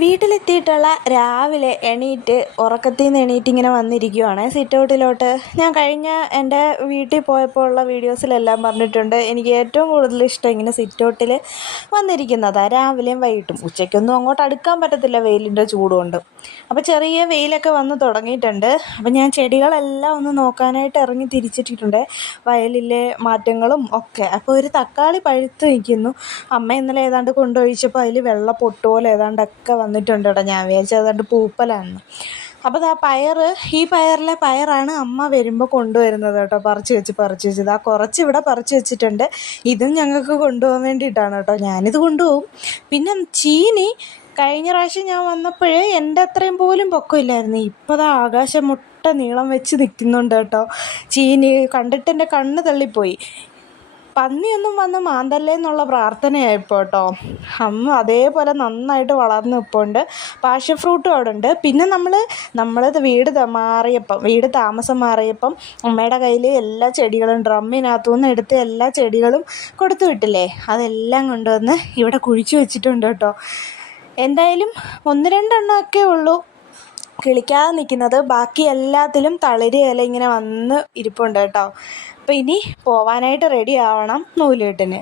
വീട്ടിലെത്തിയിട്ടുള്ള രാവിലെ എണീറ്റ് ഉറക്കത്തിൽ നിന്ന് എണീറ്റ് ഇങ്ങനെ വന്നിരിക്കുവാണ് സിറ്റ് ഔട്ടിലോട്ട്. ഞാൻ കഴിഞ്ഞ എൻ്റെ വീട്ടിൽ പോയപ്പോൾ ഉള്ള വീഡിയോസിലെല്ലാം പറഞ്ഞിട്ടുണ്ട്, എനിക്ക് ഏറ്റവും കൂടുതൽ ഇഷ്ടം ഇങ്ങനെ സിറ്റ് ഔട്ടിൽ വന്നിരിക്കുന്നതാണ്, രാവിലെയും വൈകിട്ടും. ഉച്ചയ്ക്കൊന്നും അങ്ങോട്ട് അടുക്കാൻ പറ്റത്തില്ല വെയിലിൻ്റെ ചൂടുകൊണ്ട്. അപ്പോൾ ചെറിയ വെയിലൊക്കെ വന്ന് തുടങ്ങിയിട്ടുണ്ട്. അപ്പോൾ ഞാൻ ചെടികളെല്ലാം ഒന്ന് നോക്കാനായിട്ട് ഇറങ്ങി തിരിച്ചിട്ടിട്ടുണ്ട്, വയലിലെ മാറ്റങ്ങളും ഒക്കെ. അപ്പോൾ ഒരു തക്കാളി പഴുത്ത് നിൽക്കുന്നു. അമ്മ ഇന്നലെ ഏതാണ്ട് കൊണ്ടൊഴിച്ചപ്പോൾ അതിൽ വെള്ള പൊട്ടുപോലെ ഏതാണ്ടൊക്കെ വന്നിട്ടുണ്ട് കേട്ടോ. ഞാൻ വിചാരിച്ചത് ഏതാണ്ട് പൂപ്പലാണെന്ന്. അപ്പോൾ ഈ പയറിലെ പയറാണ് അമ്മ വരുമ്പോൾ കൊണ്ടുവരുന്നത് കേട്ടോ. പറിച്ച് വെച്ചത് കുറച്ച് ഇവിടെ പറിച്ച് വെച്ചിട്ടുണ്ട്. ഇതും ഞങ്ങൾക്ക് കൊണ്ടുപോകാൻ വേണ്ടിയിട്ടാണ് കേട്ടോ. ഞാനിത് കൊണ്ടുപോകും. പിന്നെ ചീനി കഴിഞ്ഞ പ്രാവശ്യം ഞാൻ വന്നപ്പോഴേ എൻ്റെ അത്രയും പോലും പൊക്കമില്ലായിരുന്നു. ഇപ്പോൾ ആകാശം മുട്ട നീളം വെച്ച് നിൽക്കുന്നുണ്ട് കേട്ടോ. ചീനി കണ്ടിട്ട് എൻ്റെ കണ്ണ് തള്ളിപ്പോയി. പന്നിയൊന്നും വന്ന് മാന്തല്ലേ എന്നുള്ള പ്രാർത്ഥനയായിപ്പോൾ കേട്ടോ. അമ്മ അതേപോലെ നന്നായിട്ട് വളർന്ന് നിൽപ്പുണ്ട്. പാഷൻ ഫ്രൂട്ടും അവിടെ ഉണ്ട്. പിന്നെ നമ്മളത് വീട് താമസം മാറിയപ്പം അമ്മയുടെ കയ്യിൽ എല്ലാ ചെടികളും ഡ്രമ്മിനകത്തുനിന്ന് എടുത്ത് എല്ലാ ചെടികളും കൊടുത്തു വിട്ടില്ലേ, അതെല്ലാം കൊണ്ടുവന്ന് ഇവിടെ കുഴിച്ചു വെച്ചിട്ടുണ്ട് കേട്ടോ. എന്തായാലും 1-2 എണ്ണമൊക്കെ ഉള്ളൂ കിളിക്കാതെ നിൽക്കുന്നത്. ബാക്കി എല്ലാത്തിലും തളിര് ഇല ഇങ്ങനെ വന്ന് ഇരിപ്പുണ്ട് കേട്ടോ. അപ്പോൾ ഇനി പോവാനായിട്ട് റെഡി ആവണം നൂലുകെട്ടിന്.